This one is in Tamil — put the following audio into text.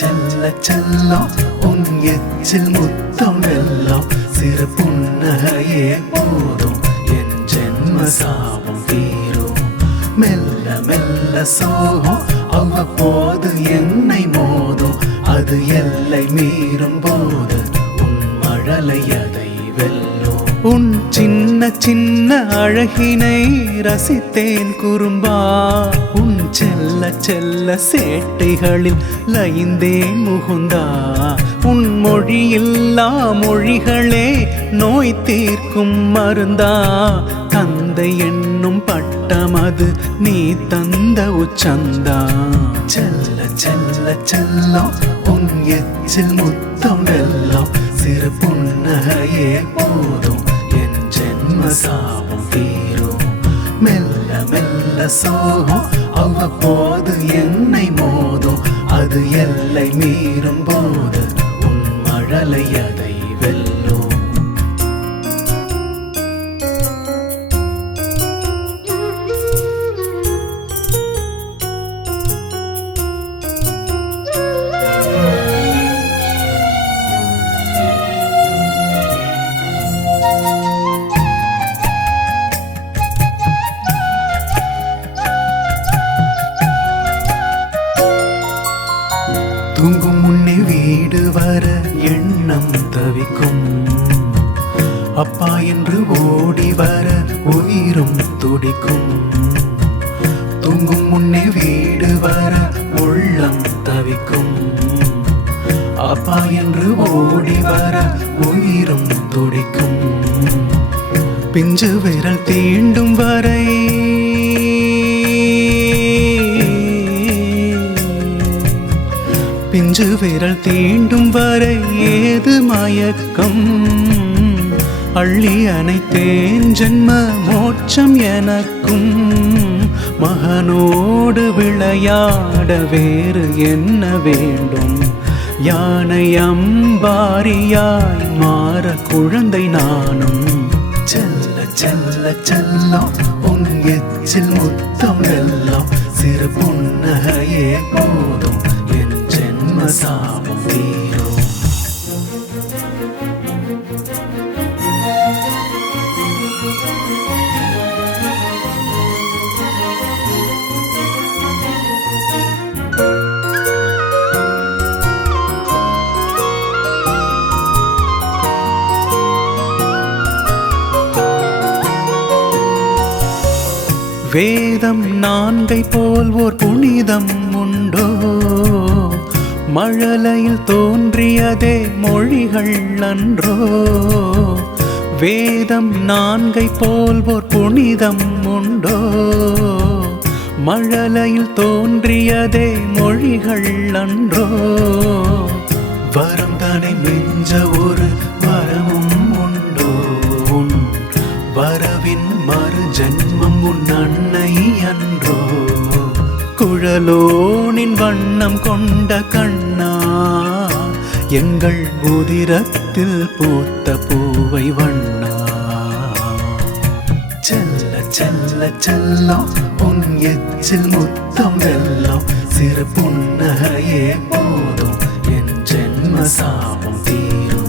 செல்ல செல்லம் உன் எச்சில் முத்தம் வெல்லம் சிறு புன்னகையே போதும் என் ஜென்ம சாபம் தீரும் மெல்ல மெல்ல சோகம் அவ்வப்போது என்னை மோதும் அது எல்லை மீறும் போது உன் மழலை அதை வெல்லும் உன் சின்ன சின்ன அழகினை ரசித்தேன் குறும்பா உன் செல்ல செல்ல சேட்டைகளில் லயிந்தேன் முகுந்தா உன் மொழியில்லா மொழிகளே நோய் தீர்க்கும் மருந்தா தந்தை என்னும் பட்டம் அது நீ தந்த உச்சந்தா செல்ல செல்ல செல்லம் உன் எச்சில் முத்தம் வெல்லம் சிறு புன்னகையே போதும் என் ஜென்ம சாபம் தீரும் மெல்ல மெல்ல சோகம் அவ்வப்போது என்னை மோதும் அது எல்லை மீறும் போது உன் மழலை அதை வெல்லும் தூங்கும் முன்னே வீடு வர எண்ணம் தவிக்கும் அப்பா என்று ஓடி வர உயிரும் துடிக்கும் தூங்கும் முன்னே வீடு வர உள்ளம் தவிக்கும் அப்பா என்று ஓடி வர உயிரும் துடிக்கும் பிஞ்சு விரல் தீண்டும் வரை பிஞ்சு விரல் தீண்டும் வரை ஏது மயக்கம் அள்ளி அணைத்தேன் ஜென்ம மோட்சம் எனக்கும் மகனோடு விளையாட வேறு என்ன வேண்டும் யானை அம்பாரியாய் மாற குழந்தை நானும் செல்ல செல்ல செல்லம் உன் எச்சில் முத்தம் வெல்லம் சிறு புன்னகையே போதும் சாபம் தீரும் வேதம் நான்கை போல் ஓர் புனிதம் உண்டோ மழலையில் தோன்றியதே மொழிகள் அன்றோ வேதம் நான்கை போல் ஓர் புனிதம் உண்டோ மழலையில் தோன்றியதே மொழிகள் அன்றோ வரம் தானே மிஞ்ச ஒரு வரமும் உண்டோ உன் வரவின் மறு ஜென்மம் உன் அன்னை அன்றோ குழலோனின் வண்ணம் கொண்ட கண்ணா எங்கள் உதிரத்தில் பூத்த பூவை வண்ணா செல்ல செல்ல செல்லம் உன் எச்சில் முத்தம் வெல்லம் சிறு புன்னகையே போதும் என் ஜென்ம சாபம் தீரும்